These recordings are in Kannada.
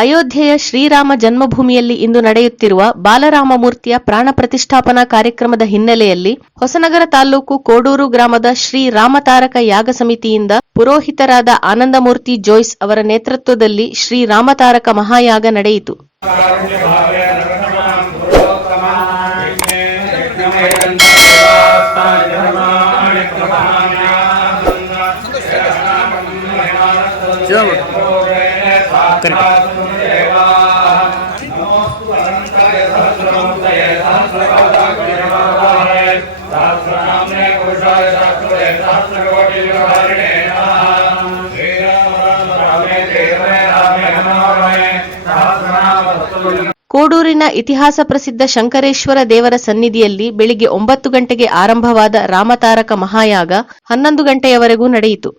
ಅಯೋಧ್ಯೆಯ ಶ್ರೀರಾಮ ಜನ್ಮಭೂಮಿಯಲ್ಲಿ ಇಂದು ನಡೆಯುತ್ತಿರುವ ಬಾಲರಾಮಮೂರ್ತಿಯ ಪ್ರಾಣ ಪ್ರತಿಷ್ಠಾಪನಾ ಕಾರ್ಯಕ್ರಮದ ಹಿನ್ನೆಲೆಯಲ್ಲಿ ಹೊಸನಗರ ತಾಲೂಕು ಕೋಡೂರು ಗ್ರಾಮದ ಶ್ರೀ ರಾಮತಾರಕ ಯಾಗ ಸಮಿತಿಯಿಂದ ಪುರೋಹಿತರಾದ ಆನಂದಮೂರ್ತಿ ಜೋಯ್ಸ್ ಅವರ ನೇತೃತ್ವದಲ್ಲಿ ಶ್ರೀ ರಾಮತಾರಕ ಮಹಾಯಾಗ ನಡೆಯಿತು. ಕೋಡೂರಿನ ಇತಿಹಾಸ ಪ್ರಸಿದ್ಧ ಶಂಕರೇಶ್ವರ ದೇವರ ಸನ್ನಿಧಿಯಲ್ಲಿ ಬೆಳಿಗ್ಗೆ 9 ಗಂಟೆಗೆ ಆರಂಭವಾದ ರಾಮತಾರಕ ಮಹಾಯಾಗ 11 ಗಂಟೆಯವರೆಗೂ ನಡೆಯಿತು.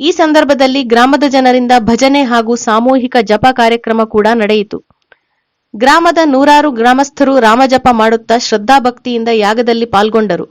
ಈ ಸಂದರ್ಭದಲ್ಲಿ ಗ್ರಾಮದ ಜನರಿಂದ ಭಜನೆ ಹಾಗೂ ಸಾಮೂಹಿಕ ಜಪ ಕಾರ್ಯಕ್ರಮ ಕೂಡ ನಡೆಯಿತು. ಗ್ರಾಮದ 100 ಗ್ರಾಮಸ್ಥರು ರಾಮಜಪ ಮಾಡುತ್ತಾ ಶ್ರದ್ಧಾಭಕ್ತಿಯಿಂದ ಯಾಗದಲ್ಲಿ ಪಾಲ್ಗೊಂಡರು.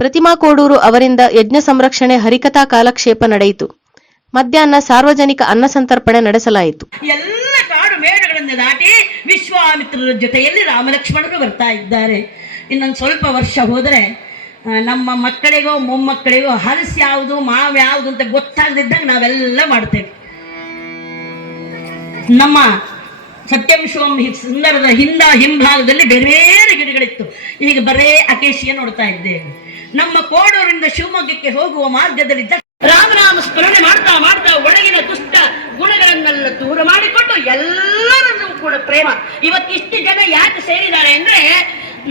ಪ್ರತಿಮಾ ಕೋಡೂರು ಅವರಿಂದ ಯಜ್ಞ ಸಂರಕ್ಷಣೆ ಹರಿಕಥಾ ಕಾಲಕ್ಷೇಪ ನಡೆಯಿತು. ಮಧ್ಯಾಹ್ನ ಸಾರ್ವಜನಿಕ ಅನ್ನ ಸಂತರ್ಪಣೆ ನಡೆಸಲಾಯಿತು. ಎಲ್ಲ ಕಾಡು ಮೇಡುಗಳನ್ನು ದಾಟಿ ವಿಶ್ವಾಮಿತ್ರರ ಜೊತೆಯಲ್ಲಿ ರಾಮಲಕ್ಷ್ಮಣರು ಬರ್ತಾ ಇದ್ದಾರೆ. ಇನ್ನೊಂದು ಸ್ವಲ್ಪ ವರ್ಷ ಹೋದರೆ ನಮ್ಮ ಮಕ್ಕಳಿಗೋ ಮೊಮ್ಮಕ್ಕಳಿಗೋ ಹಲಸು ಯಾವುದು ಮಾವು ಯಾವುದು ಅಂತ ಗೊತ್ತಾಗದಿದ್ದಾಗ ನಾವೆಲ್ಲ ಮಾಡ್ತೇವೆ. ನಮ್ಮ ಸತ್ಯಂ ಶಿವಂ ಸುಂದರದ ಹಿಂಭಾಗದಲ್ಲಿ ಬೇರೆ ಬೇರೆ ಗಿಡಗಳಿತ್ತು. ಈಗ ಬರೇ ಅಕೇಶಿಯ ನೋಡ್ತಾ ಇದ್ದೇವೆ. ನಮ್ಮ ಕೋಡೂರಿನಿಂದ ಶಿವಮೊಗ್ಗಕ್ಕೆ ಹೋಗುವ ಮಾರ್ಗದಲ್ಲಿದ್ದ ರಾಮನಾಮ ಸ್ಮರಣೆ ಮಾಡ್ತಾ ಮಾಡ್ತಾ ಒಳಗಿನ ದುಷ್ಟ ಗುಣಗಳನ್ನೆಲ್ಲ ದೂರ ಮಾಡಿಕೊಂಡು ಎಲ್ಲರನ್ನೂ ಕೂಡ ಪ್ರೇಮ. ಇವತ್ತಿಷ್ಟು ಜನ ಯಾಕೆ ಸೇರಿದ್ದಾರೆ ಅಂದ್ರೆ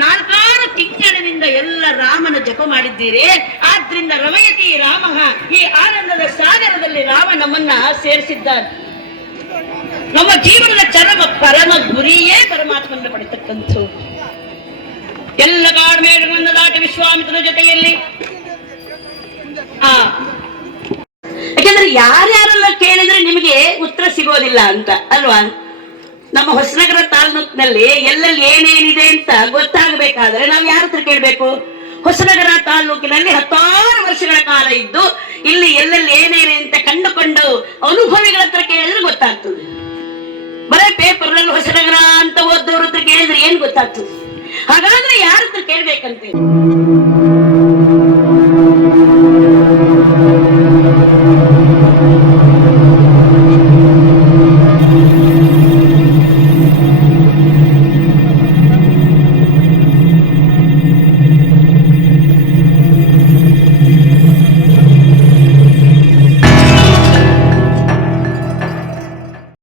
4 ತಿಂಗಳಿನಿಂದ ಎಲ್ಲ ರಾಮನ ಜಪ ಮಾಡಿದ್ದೀರಿ. ಆದ್ರಿಂದ ರಮಯತಿ ರಾಮ, ಈ ಆನಂದದ ಸಾಗರದಲ್ಲಿ ರಾಮ ನಮ್ಮನ್ನ ಸೇರಿಸಿದ್ದಾರೆ. ನಮ್ಮ ಜೀವನದ ಪರಮ ಗುರಿಯೇ ಪರಮಾತ್ಮನ ಪಡಿತಕ್ಕಂಥ ಎಲ್ಲ ಕಾಡ್ಮೇಡುಗಳನ್ನು ದಾಟಿ ವಿಶ್ವಾಮಿತ್ರನ ಜೊತೆಯಲ್ಲಿ ಯಾಕೆಂದ್ರೆ ಯಾರ್ಯಾರೆಲ್ಲ ಕೇಳಿದ್ರೆ ನಿಮಗೆ ಉತ್ತರ ಸಿಗೋದಿಲ್ಲ ಅಂತ ಅಲ್ವಾ. ನಮ್ಮ ಹೊಸನಗರ ತಾಲೂಕಿನಲ್ಲಿ ಎಲ್ಲೆಲ್ಲಿ ಏನೇನಿದೆ ಅಂತ ಗೊತ್ತಾಗಬೇಕಾದ್ರೆ ನಾವು ಯಾರ ಹತ್ರ ಕೇಳಬೇಕು? ಹೊಸನಗರ ತಾಲೂಕಿನಲ್ಲಿ 10 ವರ್ಷಗಳ ಕಾಲ ಇದ್ದು ಇಲ್ಲಿ ಎಲ್ಲೆಲ್ಲಿ ಏನೇನೆ ಅಂತ ಕಂಡುಕೊಂಡು ಅನುಭವಿಗಳ ಹತ್ರ ಕೇಳಿದ್ರೆ ಗೊತ್ತಾಗ್ತದೆ. ಬರೇ ಪೇಪರ್ ನಲ್ಲಿ ಹೊಸನಗರ ಅಂತ ಓದೋರ ಹತ್ರ ಕೇಳಿದ್ರೆ ಏನ್ ಗೊತ್ತಾಗ್ತದೆ? ಹಾಗಾದ್ರೆ ಯಾರ ಹತ್ರ ಕೇಳ್ಬೇಕಂತ